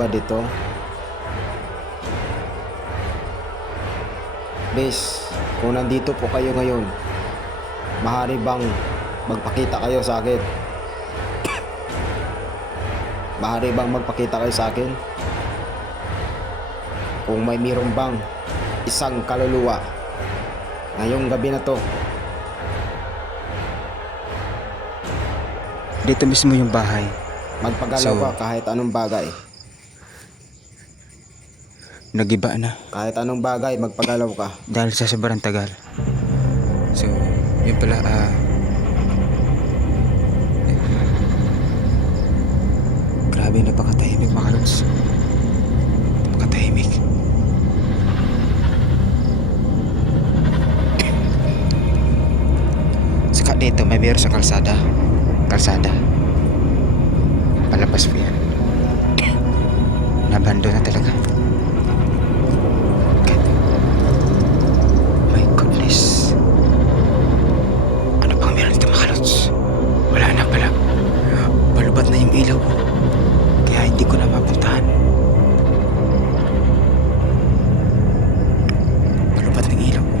ba dito? Please, kung nandito po kayo ngayon, maaari bang magpakita kayo sa akin? Maaari bang magpakita kayo sa akin? Kung may meron bang isang kaluluwa ngayong gabi na to. Dito mismo yung bahay. Magpagalaw So, ka kahit anong bagay. Nagiba na Kahit anong bagay, magpagalaw ka. dahil sa sobrang tagal. So, yun pala, grabe, napakatahimik mga lods. Napakatahimik. Saka dito may meron sa kalsada. Palabas po yan. Nabando na talaga. My goodness. Ano pang meron dito mga lods? Wala na pala. Palubat na yung ilaw ko. Kaya hindi ko na mapuntahan. Palubat ng ilaw ko.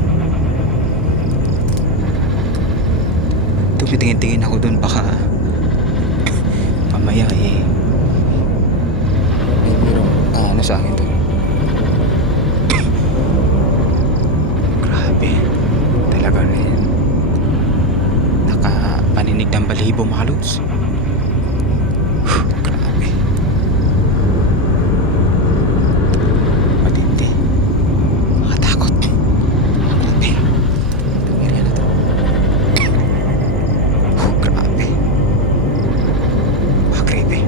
Tumitingin-tingin ako dun, baka mamaya may merong ano sa akin dun. Grabe. Talaga rin. Nakapaninig ng balibo mga lods. Grabe. Matindi. Makatakot. Grabe. Itong area na to. Grabe. Grabe.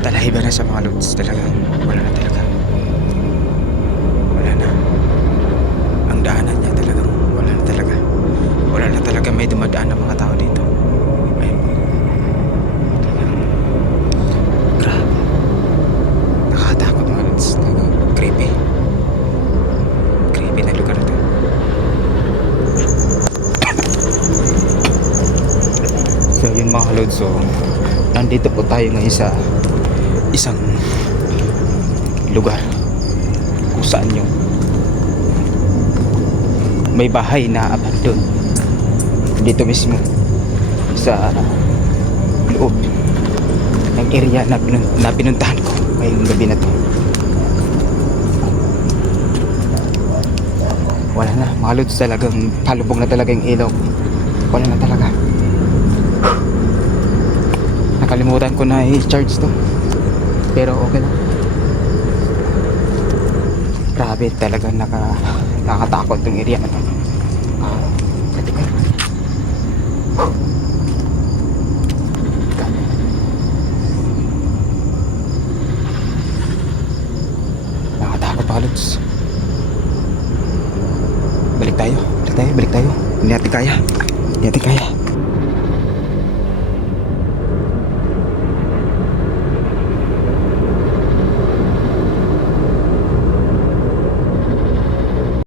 Talahiba na sa mga lods. Talagang wala na talaga. Wala na. Ang daanan niya talagang wala na talaga. Wala na talaga may dumadaan ng mga tao dito. Ayun po. Talagang grabe. Nakakatakot mga lods. Talagang creepy. Creepy na lugar ito. So yun mga lods. So nandito po tayo ngayon sa isang lugar kung saan yung may bahay na abandon dito mismo sa loob ng area na pinuntahan ko ngayong gabi na to. Wala na mga lods, talagang palubog na talaga yung ilaw. Wala na talaga. Nakalimutan ko na i-charge to, pero okay lang. Grabe, talagang nakakatakot yung area na to. Katika. Nakakatakot pa lods. Balik tayo. Hindi natin kaya.